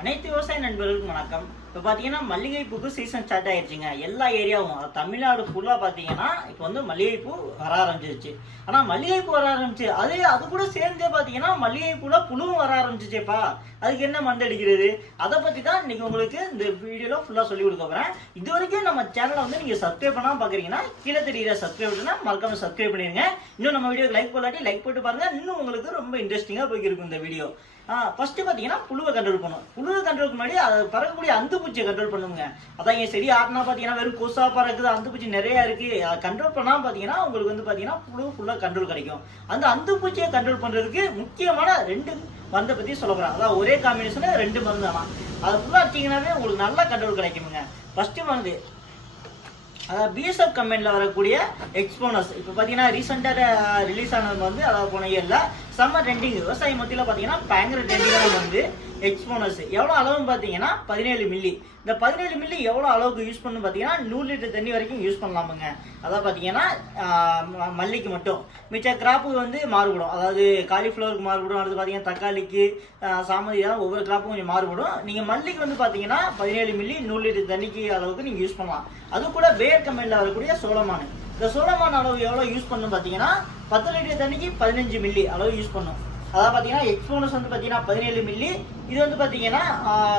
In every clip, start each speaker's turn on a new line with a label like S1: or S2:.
S1: அனைத்து விவசாய நண்பர்களுக்கும் வணக்கம். இப்போ பார்த்தீங்கன்னா மல்லிகைப்பூக்கு சீசன் ஸ்டார்ட் ஆயிடுச்சுங்க எல்லா ஏரியாவும் தமிழ்நாடு ஃபுல்லாக பார்த்தீங்கன்னா இப்போ வந்து மல்லிகைப்பூ வர ஆரம்பிச்சிருச்சு. ஆனால் மல்லிகைப்பூ வர ஆரம்பிச்சு அதே அது கூட சேர்ந்தே பார்த்தீங்கன்னா மல்லிகைப்பூவில் புழுவும் வர ஆரம்பிச்சிச்சேப்பா அதுக்கு என்ன மண்டடிக்கிறது அதை பற்றி தான் இன்னைக்கு உங்களுக்கு இந்த வீடியோவில் ஃபுல்லாக சொல்லி கொடுக்க போகிறேன் இது வரைக்கும் நம்ம சேனலை வந்து நீங்கள் சப்ஸ்கிரைப் பண்ணாமல் பார்க்குறீங்கன்னா கீழே தெரியுற சப்ஸ்கிரைப் பண்ணால் மறக்காமல் சப்ஸ்கிரைப் பண்ணிடுங்க இன்னும் நம்ம வீடியோக்கு லைக் போடாட்டி லைக் போட்டு பாருங்க. இன்னும் உங்களுக்கு ரொம்ப இன்ட்ரெஸ்டிங்காக போய்க்கிருக்கும் இந்த வீடியோ ஃபஸ்ட்டு பார்த்தீங்கன்னா புழுவை கண்ட்ரோல் பண்ணும் புழுவை கண்ட்ரோலுக்கு முன்னாடி அது பறக்கக்கூடிய அந்த பூச்சியை கண்ட்ரோல் பண்ணுங்க. அதான் என் செடி ஆட்டினா பார்த்தீங்கன்னா வெறும் கொசா பறக்குது அந்து பூச்சி நிறைய இருக்கு. அதை கண்ட்ரோல் பண்ணால் பார்த்தீங்கன்னா உங்களுக்கு வந்து பார்த்தீங்கன்னா புழு ஃபுல்லாக கண்ட்ரோல் கிடைக்கும். அந்த அந்து பூச்சியை கண்ட்ரோல் பண்ணுறதுக்கு முக்கியமான ரெண்டு மருந்தை பற்றி சொல்ல போகிறேன் அதான் ஒரே காம்பினேஷனில் ரெண்டு மருந்து தான் அதை ஃபுல்லாக அடிச்சிங்கனாவே உங்களுக்கு நல்லா கண்ட்ரோல் கிடைக்குமுங்க. ஃபஸ்ட்டு மருந்து. அதாவது பிஎஸ்எஃப் கம்பெனியில் வரக்கூடிய எக்ஸ்போனஸ் இப்போ பார்த்தீங்கன்னா ரீசெண்டாக ரிலீஸ் ஆனது வந்து அதாவது போன இயரில் சம்மர் ட்ரெண்டிங் விவசாய மத்தியில் பார்த்தீங்கன்னா பயங்கர ட்ரெண்டிங்கான வந்து எக்ஸ்போனஸ் எவ்வளோ அளவுன்னு பார்த்தீங்கன்னா பதினேழு மில்லி. இந்த பதினேழு மில்லி எவ்வளோ அளவுக்கு யூஸ் பண்ணு பார்த்தீங்கன்னா நூறு லிட்டர் தண்ணி வரைக்கும் யூஸ் பண்ணலாமுங்க. அதான் பார்த்தீங்கன்னா மல்லிக்கு மட்டும். மிச்ச கிராப்புக்கு வந்து மாறுபடும். அதாவது காலிஃப்ளவருக்கு மாறுபடும். அடுத்து பார்த்தீங்கன்னா தக்காளிக்கு சாமதி தான் ஒவ்வொரு கிராப்பும் கொஞ்சம் மாறுபடும். நீங்கள் மல்லிக்கு வந்து பார்த்தீங்கன்னா பதினேழு மில்லி நூறு லிட்டர் தண்ணிக்கு அளவுக்கு நீங்கள் யூஸ் பண்ணலாம். அது கூட பேர் கம்பெனியில் வரக்கூடிய சோளமானு இந்த சோளமான அளவு எவ்வளோ யூஸ் பண்ணணும் பார்த்தீங்கன்னா பத்து லிட்டர் தண்ணிக்கு பதினஞ்சு மில்லி அளவு யூஸ் பண்ணும். அதாவது பார்த்தீங்கன்னா எக்ஸ்போனஸ் வந்து பார்த்தீங்கன்னா பதினேழு மில்லி இது வந்து பார்த்தீங்கன்னா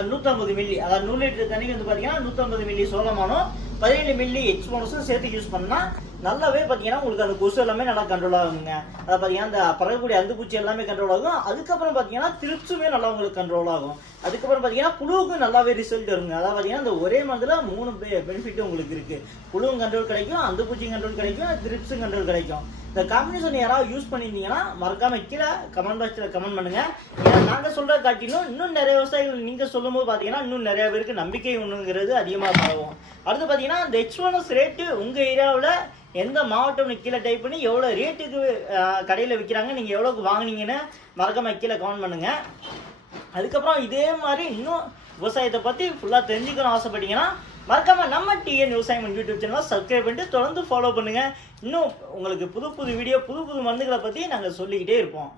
S1: நூற்றம்பது மில்லி அதாவது நூறு லிட்டர் தண்ணிக்கு வந்து பார்த்தீங்கன்னா நூற்றம்பது மில்லி சோளமானும் பதினேழு மில்லி எக்ஸ்போனஸும் சேர்த்து யூஸ் பண்ணால் நல்லாவே பார்த்தீங்கன்னா உங்களுக்கு அந்த கொசு எல்லாமே நல்லா கண்ட்ரோல் ஆகுங்க. அதை பார்த்தீங்கன்னா அந்த பறக்கக்கூடிய அந்த பூச்சி எல்லாமே கண்ட்ரோல் ஆகும். அதுக்கப்புறம் பார்த்தீங்கன்னா திருப்சுமே நல்லா உங்களுக்கு கண்ட்ரோல் ஆகும். அதுக்கப்புறம் பார்த்தீங்கன்னா புழுவுக்கும் நல்லாவே ரிசல்ட் வருங்க. அதாவது பார்த்தீங்கன்னா இந்த ஒரே மருந்துல மூணு பெனிஃபிட் உங்களுக்கு இருக்கு. புழுவும் கண்ட்ரோல் கிடைக்கும் அந்த பூச்சியும் கண்ட்ரோல் கிடைக்கும் திருப்ஸும் கண்ட்ரோல் கிடைக்கும். இந்த காம்பினேஷன் யாராவது யூஸ் பண்ணியிருந்தீங்கன்னா மறக்காம கீழே கமெண்ட் பாக்ஸில் கமெண்ட் பண்ணுங்க. நாங்கள் சொல்ற காட்டிலும் இன்னும் நிறைய விவசாயிகள் நீங்க சொல்லும்போது பார்த்தீங்கன்னா இன்னும் நிறைய பேருக்கு நம்பிக்கை ஒன்றுங்கிறது அதிகமாக ஆகும் அடுத்து பார்த்தீங்கன்னா இந்த ஹெச்ஒன்எஸ் ரேட்டு உங்கள் ஏரியாவில் எந்த மாவட்டம்னு கீழே டைப் பண்ணி எவ்வளோ ரேட்டுக்கு கடையில் விற்கிறாங்க நீங்கள் எவ்வளோக்கு வாங்குனீங்கன்னு மறக்காமல் கீழே கவுண்ட் பண்ணுங்கள் அதுக்கப்புறம் இதே மாதிரி இன்னும் விவசாயத்தை பற்றி ஃபுல்லாக தெரிஞ்சுக்கணும் ஆசைப்பட்டீங்கன்னா மறக்காமல் நம்ம டிஎன் விவசாயம் யூடியூப் சேனலை சப்ஸ்கிரைப் பண்ணிட்டு தொடர்ந்து ஃபாலோ பண்ணுங்கள் இன்னும் உங்களுக்கு புது புது வீடியோ புது புது மருந்துகளை பற்றி நாங்கள் சொல்லிக்கிட்டே இருப்போம்.